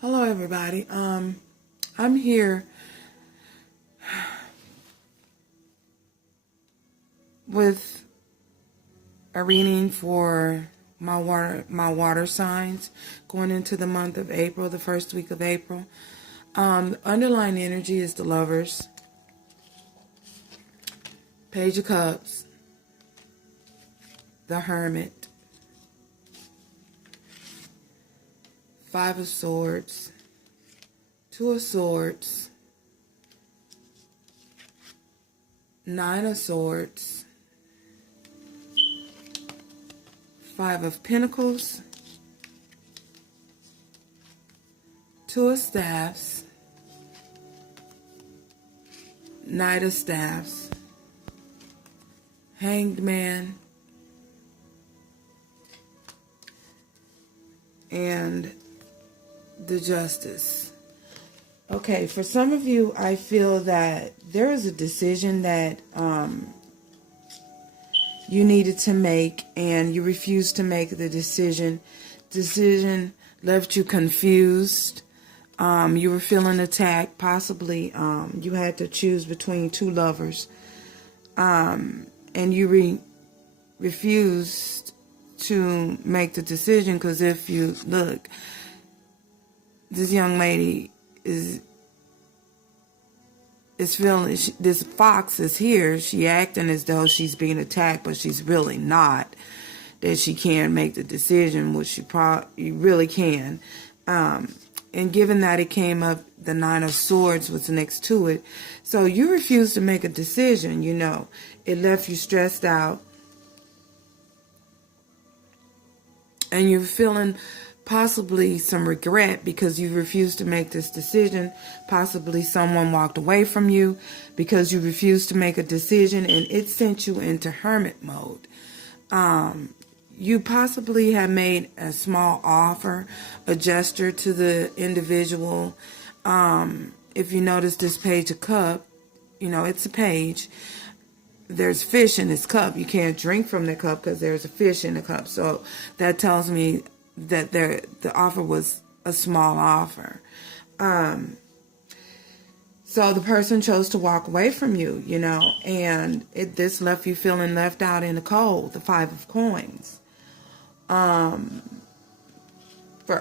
Hello, everybody. I'm here with a reading for my water signs going into the month of April, the first week of April. The underlying energy is the Lovers, Page of Cups, the Hermit, Five of Swords, Two of Swords, Nine of Swords, Five of Pentacles, Two of Staffs, Knight of Staffs, Hanged Man, and the Justice. Okay, for some of you, I feel that there is a decision that you needed to make and you refused to make the decision. Decision left you confused. You were feeling attacked. Possibly you had to choose between two lovers. And you refused to make the decision because if you look, this young lady is feeling, this fox is here. She acting as though she's being attacked, but she's really not. That she can make the decision, which she probably really can. And given that it came up, the Nine of Swords was next to it. So you refused to make a decision, you know. It left you stressed out. And you're feeling possibly some regret because you refused to make this decision. Possibly someone walked away from you because you refused to make a decision and it sent you into hermit mode. You possibly have made a small offer, a gesture to the individual. If you notice this Page of Cup, you know, it's a page. There's fish in this cup. You can't drink from the cup because there's a fish in the cup. So that tells me that the offer was a small offer. So the person chose to walk away from you, you know, and this left you feeling left out in the cold, the Five of Coins. For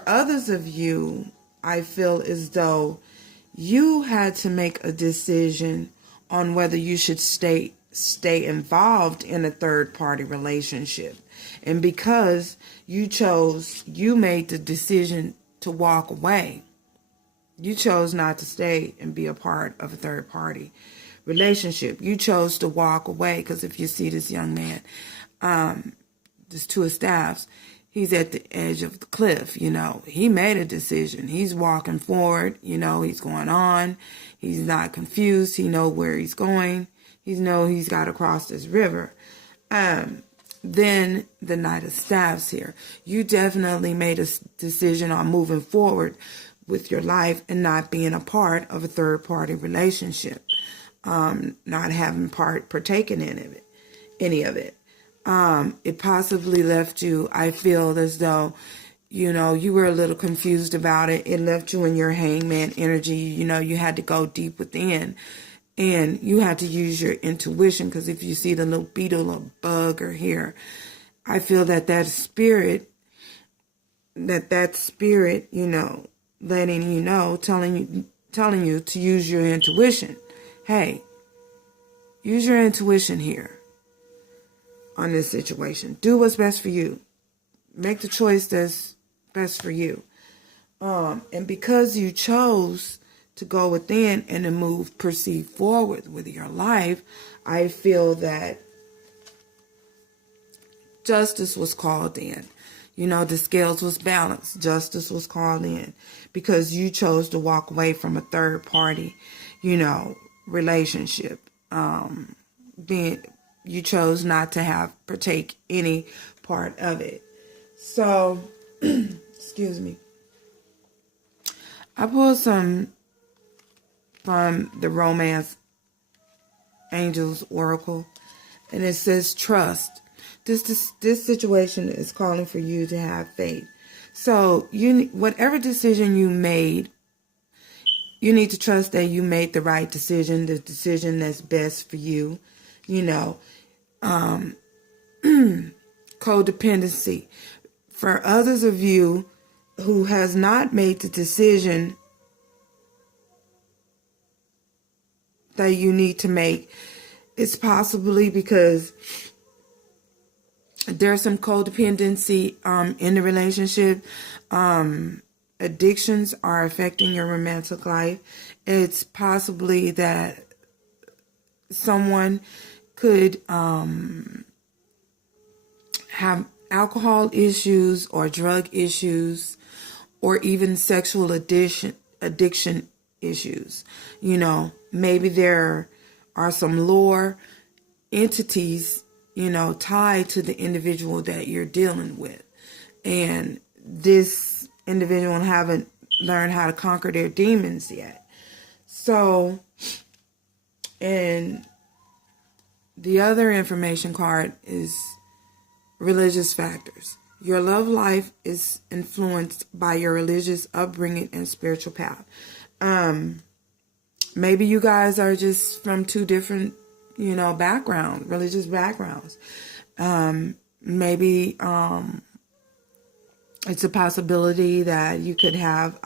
others of you, I feel as though you had to make a decision on whether you should stay involved in a third-party relationship. And because you made the decision to walk away. You chose not to stay and be a part of a third-party relationship. You chose to walk away because if you see this young man, this Two of Staffs, he's at the edge of the cliff, you know. He made a decision. He's walking forward, you know, he's going on. He's not confused. He knows where he's going. He knows he's got to cross this river. Then the Knight of Staffs here. You definitely made a decision on moving forward with your life and not being a part of a third-party relationship. Not having partaken in any of it. It possibly left you, I feel as though, you know, you were a little confused about it. It left you in your hangman energy. You know, you had to go deep within. And you had to use your intuition because if you see the little beetle or bug or hair, I feel that spirit, you know, letting you know, telling you to use your intuition. Hey, use your intuition here on this situation. Do what's best for you. Make the choice that's best for you. And because you chose to go within and to proceed forward with your life, I feel that justice was called in. You know, the scales was balanced. Justice was called in because you chose to walk away from a third party, you know, relationship. You chose not to partake any part of it. So, excuse me. I pulled some from the Romance Angels Oracle, and it says trust. This situation is calling for you to have faith. So whatever decision you made, you need to trust that you made the right decision, the decision that's best for you. Codependency. For others of you who has not made the decision that you need to make, it's possibly because there's some codependency in the relationship. Addictions are affecting your romantic life. It's possibly that someone could have alcohol issues or drug issues or even sexual addiction issues. Maybe there are some lower entities, tied to the individual that you're dealing with. And this individual haven't learned how to conquer their demons yet. So, and the other information card is religious factors. Your love life is influenced by your religious upbringing and spiritual path. Maybe you guys are just from two different, religious backgrounds. Maybe it's a possibility that you could have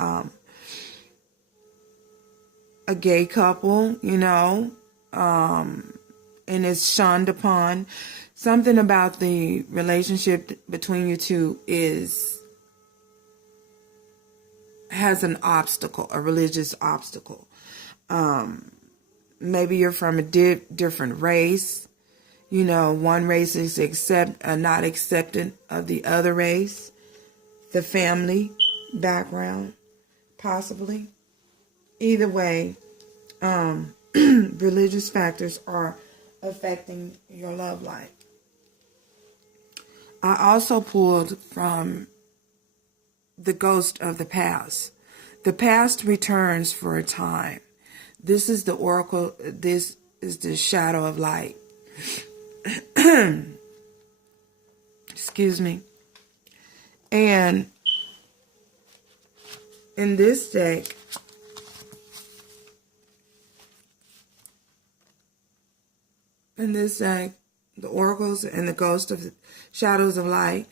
a gay couple, and it's shunned upon. Something about the relationship between you two has an obstacle, a religious obstacle. Maybe you're from a different race. One race is not accepting of the other race. The family background, possibly. Either way, religious factors are affecting your love life. I also pulled from the ghost of the past. The past returns for a time. This is the oracle. This is the shadow of light. Excuse me. And in this deck, the oracles and the ghost of the shadows of light,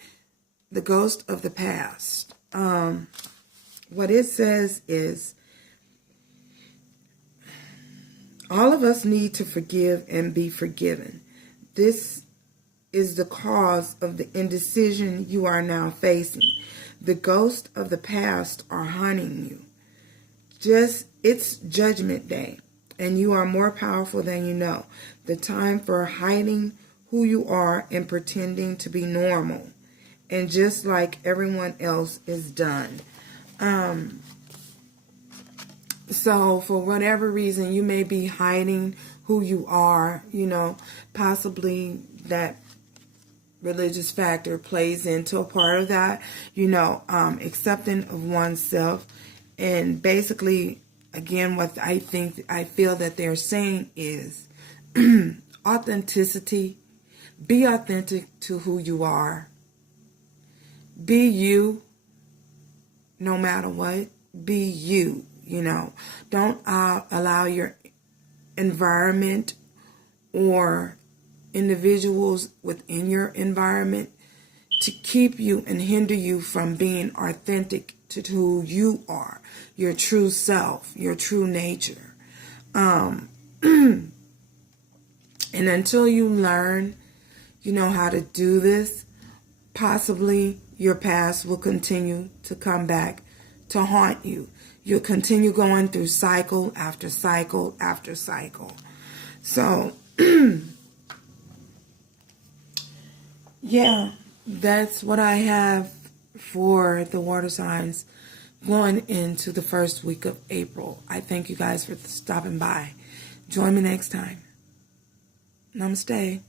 the ghost of the past. What it says is, all of us need to forgive and be forgiven. This is the cause of the indecision you are now facing. The ghosts of the past are hunting you. It's Judgment Day, and you are more powerful than you know. The time for hiding who you are and pretending to be normal, and just like everyone else, is done. So for whatever reason, you may be hiding who you are, possibly that religious factor plays into a part of that, accepting of oneself. And basically, again, what I feel that they're saying is authenticity. Be authentic to who you are. Be you, no matter what. Be you, Don't allow your environment or individuals within your environment to keep you and hinder you from being authentic to who you are, your true self, your true nature. And until you learn, how to do this, possibly your past will continue to come back to haunt you. You'll continue going through cycle after cycle after cycle. So, yeah, that's what I have for the water signs going into the first week of April. I thank you guys for stopping by. Join me next time. Namaste.